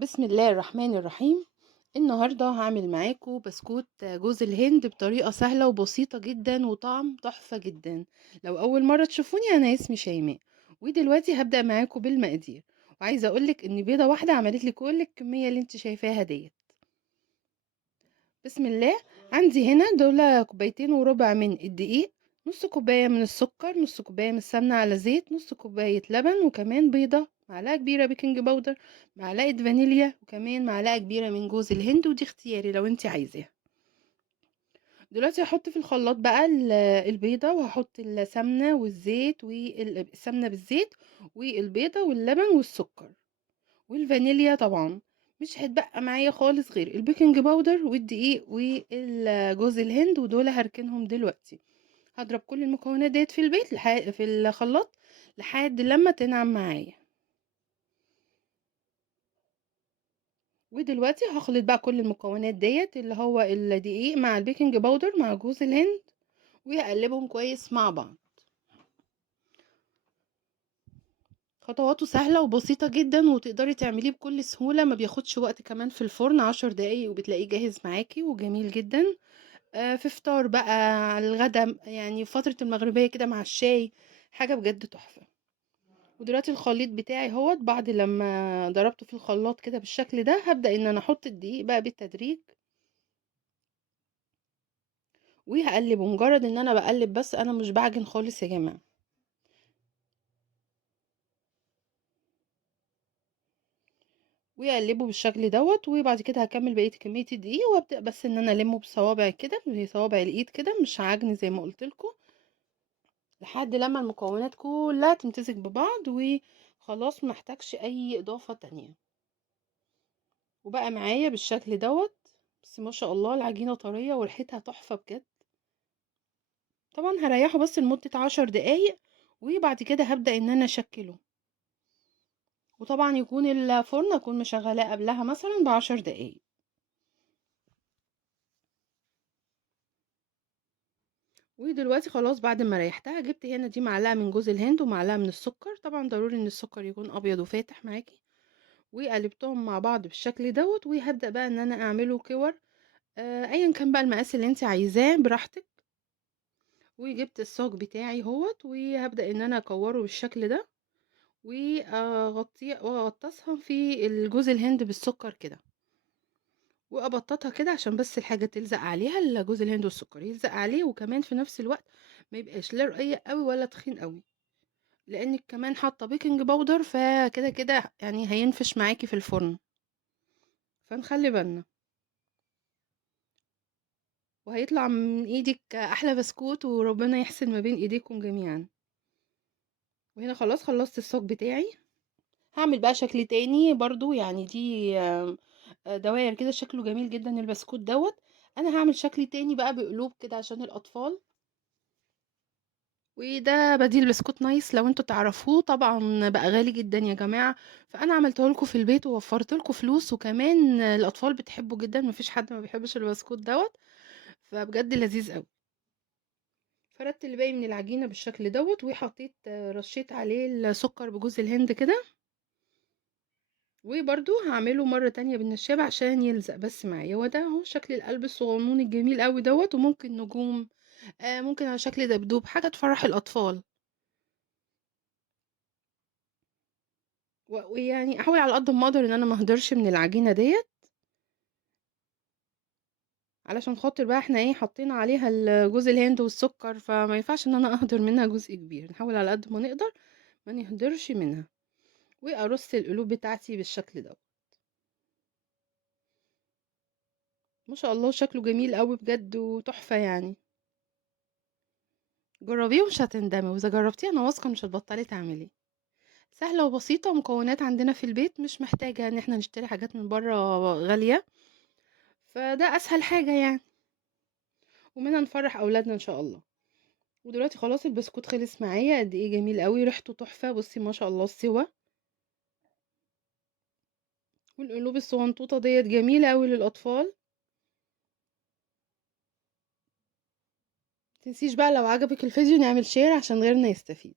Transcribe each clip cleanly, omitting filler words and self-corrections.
بسم الله الرحمن الرحيم. النهاردة هعمل معاكم بسكوت جوز الهند بطريقة سهلة وبسيطة جدا وطعم تحفة جدا. لو أول مرة تشوفوني أنا اسمي شيماء، ودلوقتي هبدأ معاكم بالمقادير. وعايزة أقولك إن بيضة واحدة عملت لي كل الكمية اللي انت شايفاها ديت. بسم الله. عندي هنا دول كوبايتين وربع من الدقيق، نص كوباية من السكر، نص كوباية من السمنة على زيت، نص كوباية لبن، وكمان بيضة، معلقة كبيرة بيكنج باودر، معلقة فانيليا، وكمان معلقة كبيرة من جوز الهند، ودي اختياري لو انت عايزاها. دلوقتي هحط في الخلاط بقى البيضة، وهحط السمنة والزيت والسمنة بالزيت والبيضة واللبن والسكر والفانيليا طبعا. مش هيتبقى معايا خالص غير البيكنج باودر والدقيق والجوز الهند، ودول هركنهم دلوقتي. هضرب كل المكونات ديت في البيت في الخلاط لحد لما تنعم معايا. ودلوقتي هخلط بقى كل المكونات ديت اللي هو الدقيق مع البيكنج باودر مع جوز الهند، وهقلبهم كويس مع بعض. خطواته سهلة وبسيطة جدا، وتقدري تعمليه بكل سهولة، ما بياخدش وقت، كمان في الفرن 10 دقايق وبتلاقيه جاهز معاكي وجميل جدا. في فطار بقى، على الغدا، يعني فترة المغربية كده مع الشاي، حاجة بجد تحفة. ودلوقتي الخليط بتاعي اهوت، بعد لما ضربته في الخلاط كده بالشكل ده، هبدأ ان انا احط الدقيق بقى بالتدريج وهقلبه. مجرد ان انا بقلب بس، انا مش بعجن خالص يا جماعة. ويقلبه بالشكل دوت، وبعد كده هكمل بقية كمية الدقيق، وابدأ بس ان انا المه بصوابع كده، بصوابع الايد كده، مش عجن زي ما قلت لكم، لحد لما المكونات كلها تمتزج ببعض وخلاص، محتاجش اي اضافة تانية. وبقى معايا بالشكل دوت. بس ما شاء الله العجينة طرية وريحتها تحفة بجد. طبعا هريحه بس لمدة 10 دقايق، وبعد كده هبدأ ان انا اشكله. وطبعا يكون الفرن اكون مشغلاه قبلها مثلا ب10 دقايق. ودلوقتي خلاص بعد ما ريحتها، جبت هنا دي معلقة من جوز الهند ومعلقة من السكر، طبعا ضروري ان السكر يكون ابيض وفاتح معاكي. وقلبتهم مع بعض بالشكل دوت، وهبدأ بقى ان انا اعمله كور. ايا كان بقى المقاس اللي انت عايزاه براحتك. وجبت الصاج بتاعي هوت، وهبدأ ان انا اكوره بالشكل ده، واغطيه واغطسها في الجوز الهند بالسكر كده، وابططها كده عشان بس الحاجه تلزق عليها، الجوز الهند والسكر يلزق عليه، وكمان في نفس الوقت ما يبقاش لا رقيق قوي ولا تخين قوي، لانك كمان حاطه بيكنج باودر، فكده كده يعني هينفش معاكي في الفرن، فنخلي بالنا. وهيطلع من ايدك احلى بسكوت، وربنا يحسن ما بين ايديكم جميعا. وهنا خلاص خلصت الصاج بتاعي. هعمل بقى شكل تاني برضو، يعني دي دواير كده، شكله جميل جدا البسكوت دوت. انا هعمل شكل تاني بقى بقلوب كده عشان الاطفال. وده بديل بسكوت نايس، لو انتوا تعرفوه، طبعا بقى غالي جدا يا جماعة. فانا عملته لكم في البيت ووفرت لكم فلوس، وكمان الاطفال بتحبه جدا، مفيش حد ما بيحبش البسكوت دوت، فبجد لذيذ قوي. فردت الباقي من العجينة بالشكل دوت، وحطيت رشيت عليه السكر بجوز الهند كده. وبرضو هعمله مرة تانية بالنشابة عشان يلزق بس معايا. وده اهو شكل القلب الصغنون الجميل قوي دوت، وممكن نجوم، ممكن على شكل دبدوب، حاجة تفرح الأطفال. ويعني احاول على قد ما اقدر ان انا ما اهدرش من العجينة ديت، علشان خاطر بقى احنا ايه حطينا عليها جوز الهند والسكر، فما ينفعش ان انا اهدر منها جزء كبير، نحاول على قد ما نقدر ما نهدرش منها. وارص القلوب بتاعتي بالشكل ده. ما شاء الله شكله جميل قوي بجد وتحفة يعني. جربيه ومش هتندمي، واذا جربتيه انا واثقة مش هتبطلي تعمليه. سهلة وبسيطة، ومكونات عندنا في البيت، مش محتاجة ان احنا نشتري حاجات من بره غالية، فده اسهل حاجة يعني، ومنها نفرح اولادنا ان شاء الله. ودلوقتي خلاص البسكوت خلص معايا، قد ايه جميل قوي، ريحته تحفة، بصي ما شاء الله السوا. والقلوب الصغنطوطة ديت جميلة قوي للاطفال. متنسيش بقى لو عجبك الفيديو نعمل شير عشان غيرنا يستفيد.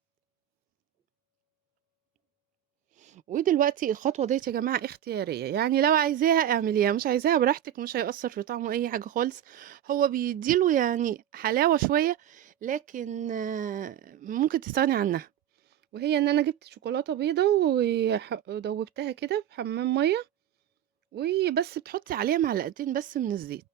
ودلوقتي الخطوة ديّة يا جماعة اختيارية، يعني لو عايزاها اعمليها، مش عايزاها براحتك، مش هيأثّر في طعمه أي حاجة خالص. هو بيدّي له يعني حلاوة شوية، لكن ممكن تستغني عنها. وهي إن أنا جِبت شوكولاتة بيضا ودوّبتها كده في حمّام مَيّة، وبس بتحطّي عليها معلقتين بس من الزيت،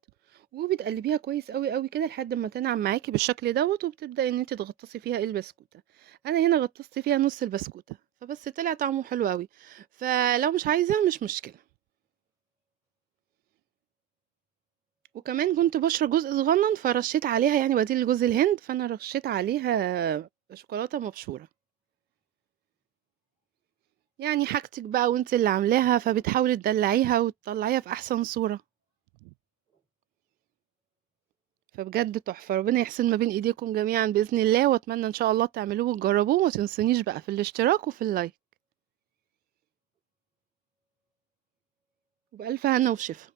وبتقلّبيها كويس أوي، أوي كده لحد أمّا تنعم معاكِ بالشكل دوّة، وبتبدئي إن أنتِ تغطّسي فيها البسكوتة. أنا هنا غطّست فيها نُص البسكوتة، فبس طلع طعمه حلو أوي. فلو مش عايزة مش مشكلة. وكمان كنت باشرى جزء صغنّن فرشّيت عليها يعني بديل لجوز الهند، فأنا رشّيت عليها شوكولاتة مبشورة. يعني حاجتِك بقى وأنتِ اللي عاملاها، فبتحاولي تدلّعيها وتطلّعيها في أحسن صورة. فبجد تحفة، ربنا يحسن ما بين إيديكم جميعًا بإذن الله، وأتمنى إن شاء الله تعملوه وتجربوه، وما تنسونيش بقى في الاشتراك وفي اللايك. وبألف هنا وشفا.